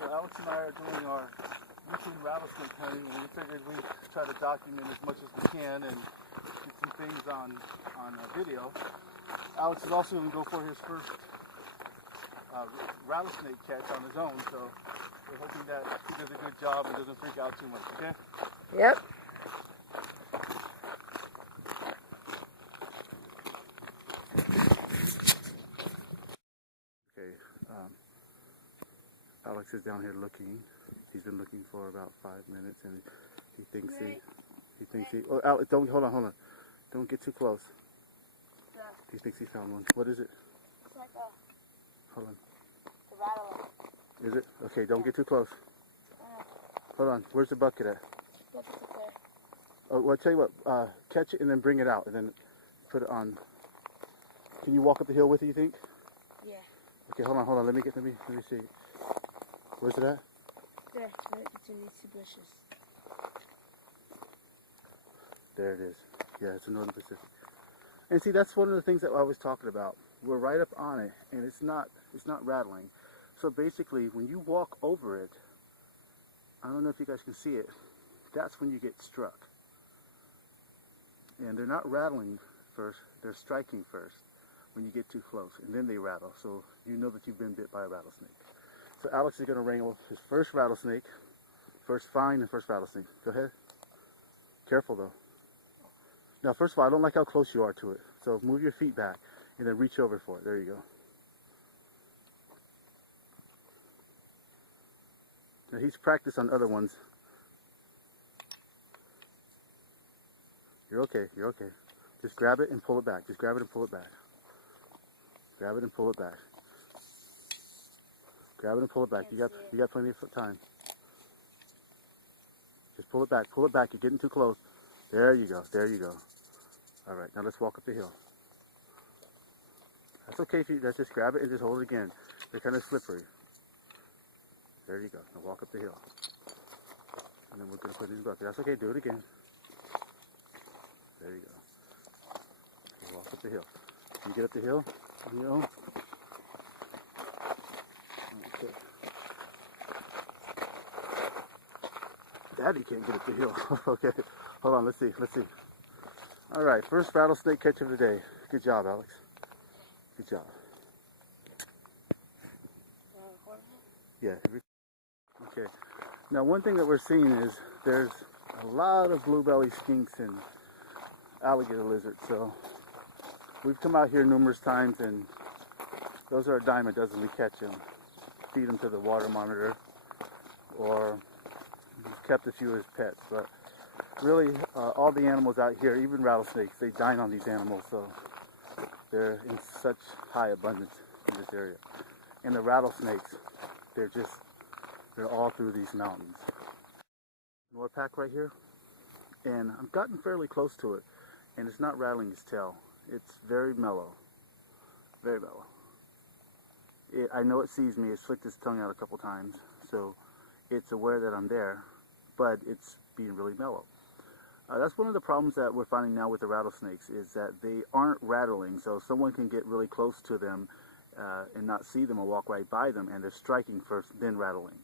So Alex and I are doing our routine rattlesnake hunting, and we figured we'd try to document as much as we can and get some things on video. Alex is also going to go for his first rattlesnake catch on his own, so we're hoping that he does a good job and doesn't freak out too much, okay? Yep. Okay, Alex is down here looking. He's been looking for about 5 minutes, and he thinks oh, Alex, hold on. Don't get too close. Yeah. He thinks he found one. What is it? It's like a... Hold on. The rattle. Is it? Okay, don't get too close. Hold on. Where's the bucket at? Bucket's up there. Oh, well, I'll tell you what. Catch it and then bring it out, and then put it on. Can you walk up the hill with it, you think? Yeah. Okay, hold on. Let me see. Where's it at? There. Right between these two bushes. There it is. Yeah, it's in Northern Pacific. And see, that's one of the things that I was talking about. We're right up on it, and it's not rattling. So basically, when you walk over it, I don't know if you guys can see it, that's when you get struck. And they're not rattling first, they're striking first when you get too close, and then they rattle. So you know that you've been bit by a rattlesnake. So Alex is going to wrangle his first rattlesnake, first find and first rattlesnake. Go ahead. Careful though. Now, first of all, I don't like how close you are to it. So move your feet back and then reach over for it. There you go. Now, he's practiced on other ones. You're okay. Just grab it and pull it back. Grab it and pull it back. You got plenty of time. Just pull it back. You're getting too close. There you go. All right, now let's walk up the hill. That's okay if you just grab it and just hold it again. They're kind of slippery. There you go. Now walk up the hill. And then we're going to put it in the bucket. That's okay. Do it again. There you go. Okay, walk up the hill. Can you get up the hill on your own? Okay. Daddy can't get up the hill. Okay. Hold on. Let's see. All right. First rattlesnake catch of the day. Good job, Alex. Good job. Yeah. Okay. Now, one thing that we're seeing is there's a lot of blue-belly skinks and alligator lizards. So we've come out here numerous times, and those are a dime a dozen. We catch them, feed them to the water monitor, or we've kept a few as pets. But really, all the animals out here, even rattlesnakes, they dine on these animals. So they're in such high abundance in this area. And the rattlesnakes, they're all through these mountains. Norpack right here, and I've gotten fairly close to it, and it's not rattling its tail. It's very mellow, very mellow. I know it sees me. It's flicked its tongue out a couple times, so it's aware that I'm there, but it's being really mellow. That's one of the problems that we're finding now with the rattlesnakes, is that they aren't rattling, so someone can get really close to them and not see them or walk right by them, and they're striking first, then rattling,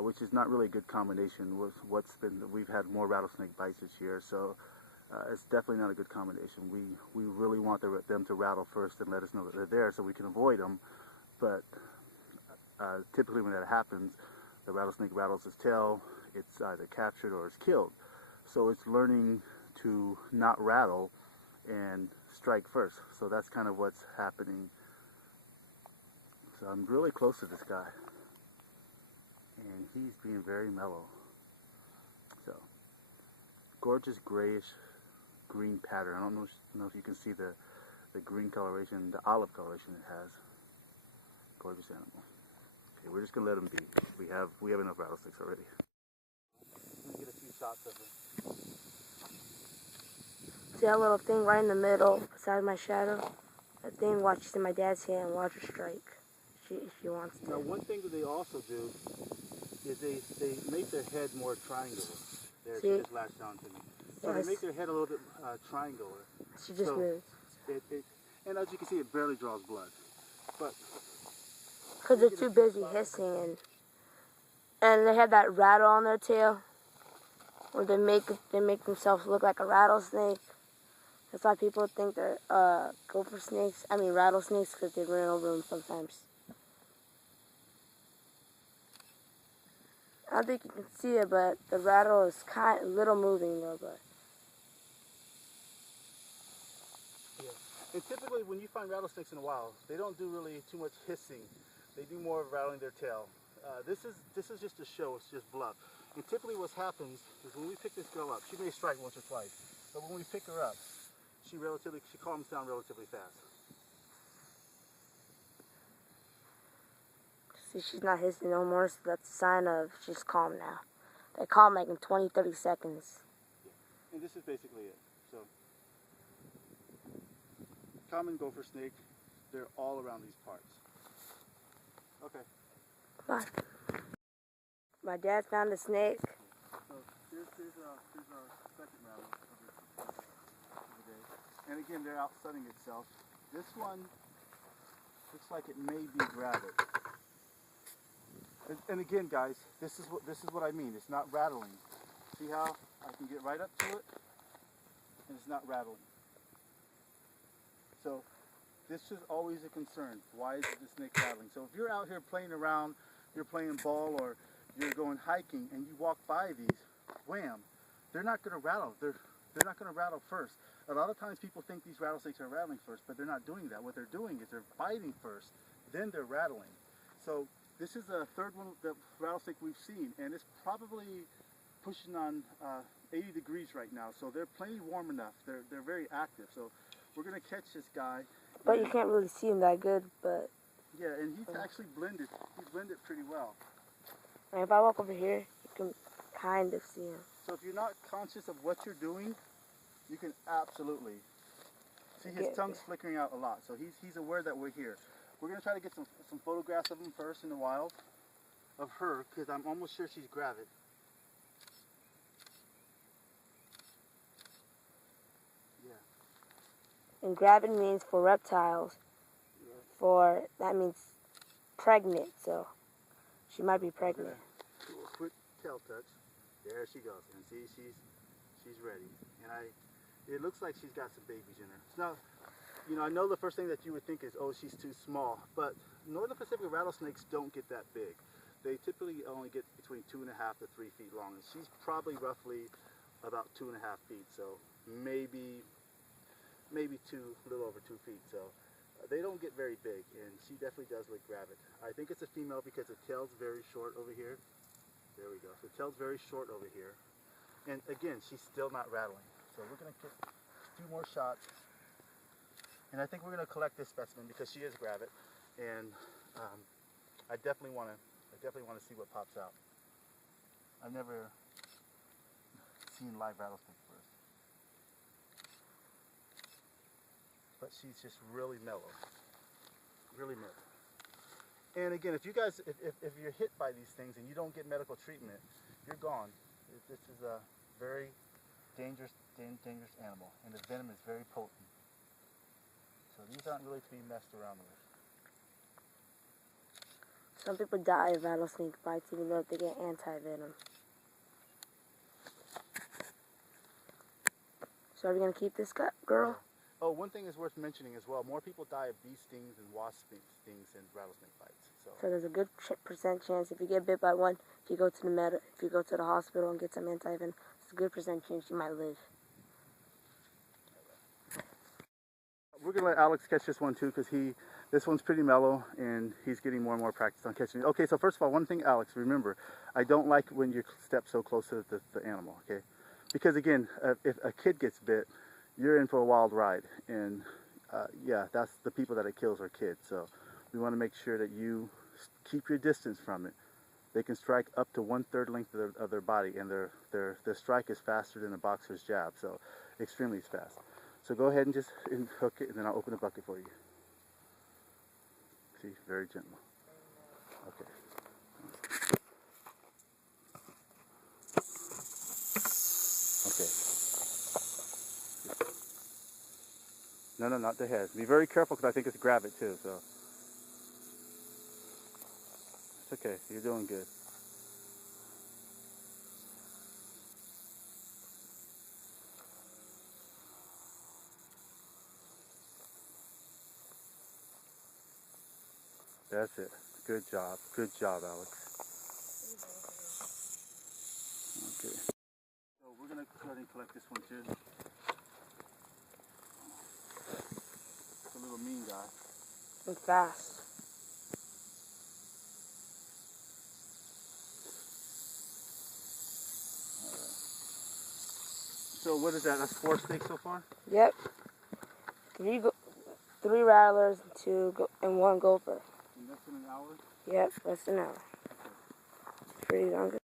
which is not really a good combination with we've had more rattlesnake bites this year, so it's definitely not a good combination. We really want them to rattle first and let us know that they're there so we can avoid them, but typically when that happens, the rattlesnake rattles its tail, it's either captured or it's killed. So it's learning to not rattle and strike first. So that's kind of what's happening. So I'm really close to this guy, and he's being very mellow. So gorgeous grayish green pattern. I don't know if you can see the green coloration, the olive coloration it has. Gorgeous animal. Okay, we're just gonna let him be. We have enough rattlesnakes already. Let me get a few shots of him. See that little thing right in the middle, beside my shadow? That thing watches in my dad's hand and watch her strike. If she wants to. Now, one thing that they also do is they make their head more triangular. There, she just latched on to me. So they make their head a little bit triangular. She just moves. And as you can see, it barely draws blood. But because they're too busy hissing and And they have that rattle on their tail, where they make themselves look like a rattlesnake. That's why people think they're gopher snakes. I mean rattlesnakes, because they run over them sometimes. I don't think you can see it, but the rattle is kind of little moving though. But yeah. And typically, when you find rattlesnakes in the wild, they don't do really too much hissing. They do more of rattling their tail. This is just a show. It's just bluff. And typically, what happens is when we pick this girl up, she may strike once or twice, but when we pick her up, she calms down relatively fast. see, she's not hissing no more, so that's a sign of she's calm now. They calm like in 20, 30 seconds. Yeah. And this is basically it. So, common gopher snake, they're all around these parts. Okay. Bye. My dad found a snake. So here's our second round of the day. And again, they're out sunning itself. This one looks like it may be gravid. And again, guys, this is what I mean. It's not rattling. See how I can get right up to it, and it's not rattling. So this is always a concern. Why is the snake rattling? So if you're out here playing around, you're playing ball, or you're going hiking, and you walk by these, wham, they're not going to rattle. They're not going to rattle first. A lot of times people think these rattlesnakes are rattling first, but they're not doing that. What they're doing is they're biting first, then they're rattling. So this is the third one, the rattlesnake we've seen, and it's probably pushing on 80 degrees right now. So they're plenty warm enough. They're very active. So we're going to catch this guy. But you can't really see him that good, but... Yeah, and he's actually blended. He's blended pretty well. And if I walk over here, you can kind of see him. So if you're not conscious of what you're doing, you can absolutely see his tongue's flickering out a lot. So he's aware that we're here. We're going to try to get some photographs of him first in the wild, of her, because I'm almost sure she's gravid. Yeah. And gravid means for reptiles. Yeah. That means pregnant, so she might be pregnant. Do a quick tail touch. There she goes. And see, she's ready. And it looks like she's got some babies in her. Now, you know, I know the first thing that you would think is, oh, she's too small, but Northern Pacific rattlesnakes don't get that big. They typically only get between 2.5 to 3 feet long, and she's probably roughly about 2.5 feet, so maybe a little over 2 feet. So they don't get very big, and she definitely does look gravid. I think it's a female because the tail's very short over here. There we go. So the tail's very short over here, and again, she's still not rattling. So we're gonna get 2 more shots. And I think we're going to collect this specimen because she is gravid, and I definitely want to see what pops out. I've never seen live rattlesnake first, but she's just really mellow, really mellow. And again, if you guys, if you're hit by these things and you don't get medical treatment, you're gone. This is a very dangerous animal, and the venom is very potent. So these aren't really to be messed around with. Some people die of rattlesnake bites even though they get anti-venom. So are we going to keep this girl? Oh, one thing is worth mentioning as well. More people die of bee stings and wasp stings than rattlesnake bites. So there's a good percent chance if you get bit by one, if you go to the hospital and get some anti-venom, there's a good percent chance you might live. We're going to let Alex catch this one too, because this one's pretty mellow and he's getting more and more practice on catching it. Okay, so first of all, one thing, Alex, remember, I don't like when you step so close to the animal, okay? Because again, if a kid gets bit, you're in for a wild ride. And yeah, that's the people that it kills are kids. So we want to make sure that you keep your distance from it. They can strike up to 1/3 length of their body, and their strike is faster than a boxer's jab, so extremely fast. So go ahead and just hook it, and then I'll open the bucket for you. See, very gentle. Okay. Okay. No, not the head. Be very careful because I think it's gravid too, so. It's okay. You're doing good. That's it. Good job. Good job, Alex. Okay. So we're going to go ahead and collect this one too. It's a little mean guy. And fast. So what is that? That's 4 snakes so far? Yep. 3 rattlers and 1 gopher. And that's in an hour? Yep, less than an hour. Pretty darn good.